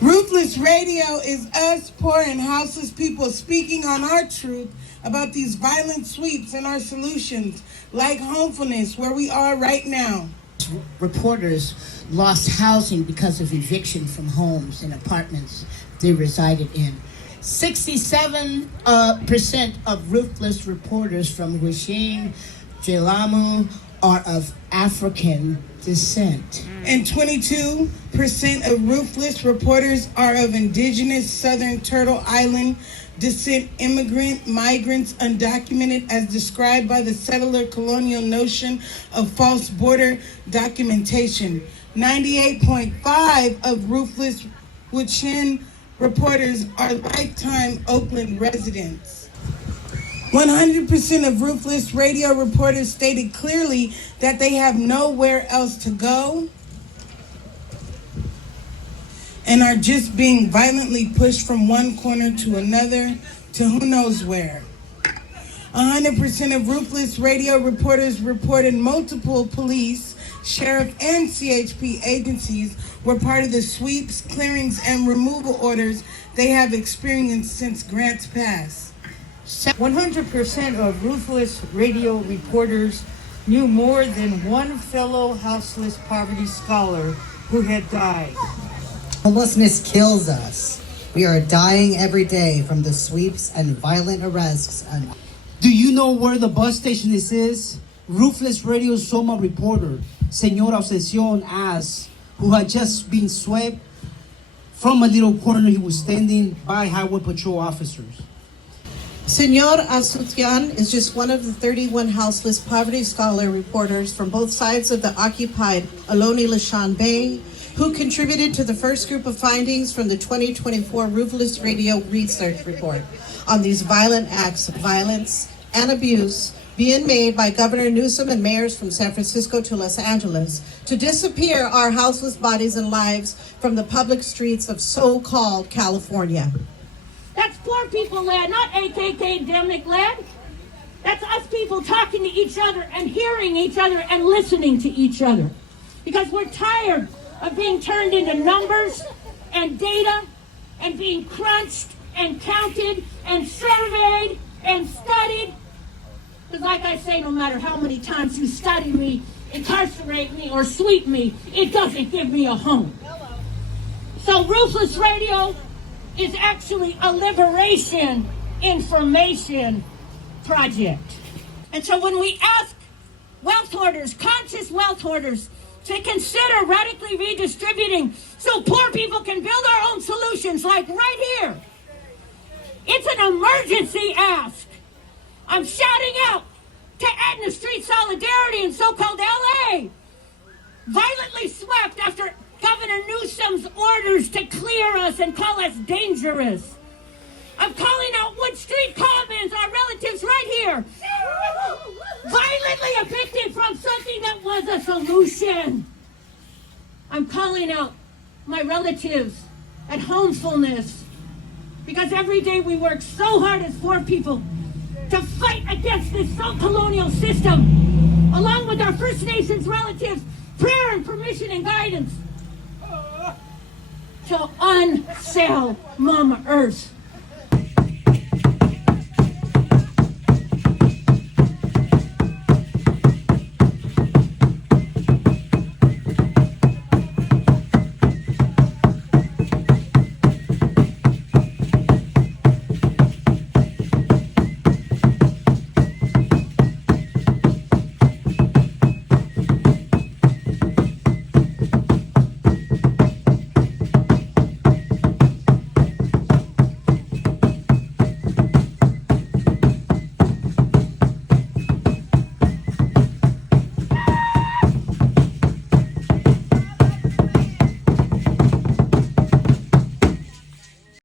Ruthless Radio is us, poor and houseless people, speaking on our truth about these violent sweeps and our solutions, like homefulness, where we are right now. Reporters lost housing because of eviction from homes and apartments they resided in. 67% of ruthless reporters from Wishing, Jelamu are of African descent. And 22% of ruthless reporters are of indigenous Southern Turtle Island descent, immigrant, migrants, undocumented, as described by the settler colonial notion of false border documentation. 98.5% of ruthless Wichin reporters are lifetime Oakland residents. 100% of Ruthless Radio reporters stated clearly that they have nowhere else to go and are just being violently pushed from one corner to another to who knows where. 100% of Ruthless Radio reporters reported multiple police, sheriff, and CHP agencies were part of the sweeps, clearings, and removal orders they have experienced since grants passed. 100% of Ruthless Radio reporters knew more than one fellow houseless poverty scholar who had died. Homelessness kills us. We are dying every day from the sweeps and violent arrests. Do you know where the bus station is? Ruthless Radio Soma reporter, Senora Obsession, asked, who had just been swept from a little corner he was standing by highway patrol officers. Senor Asuncion is just one of the 31 houseless poverty scholar reporters from both sides of the occupied Ohlone Lishan Bay who contributed to the first group of findings from the 2024 Ruthless Radio Research Report on these violent acts of violence and abuse being made by Governor Newsom and mayors from San Francisco to Los Angeles to disappear our houseless bodies and lives from the public streets of so-called California. That's poor people land, not AKK-demic land. That's us people talking to each other and hearing each other and listening to each other. Because we're tired of being turned into numbers and data and being crunched and counted and surveyed and studied. Because like I say, no matter how many times you study me, incarcerate me, or sweep me, it doesn't give me a home. So Ruthless Radio is actually a liberation information project. And so when we ask wealth hoarders, conscious wealth hoarders, to consider radically redistributing so poor people can build our own solutions, like right here, it's an emergency ask. I'm shouting out to Aetna Street Solidarity in so-called LA, violently swept after Governor Newsom's orders to clear us and call us dangerous. I'm calling out Wood Street Commons, our relatives right here, violently evicted from something that was a solution. I'm calling out my relatives at Homefulness, because every day we work so hard as poor people to fight against this so-colonial system, along with our First Nations relatives, prayer and permission and guidance, to unsell Mama Earth.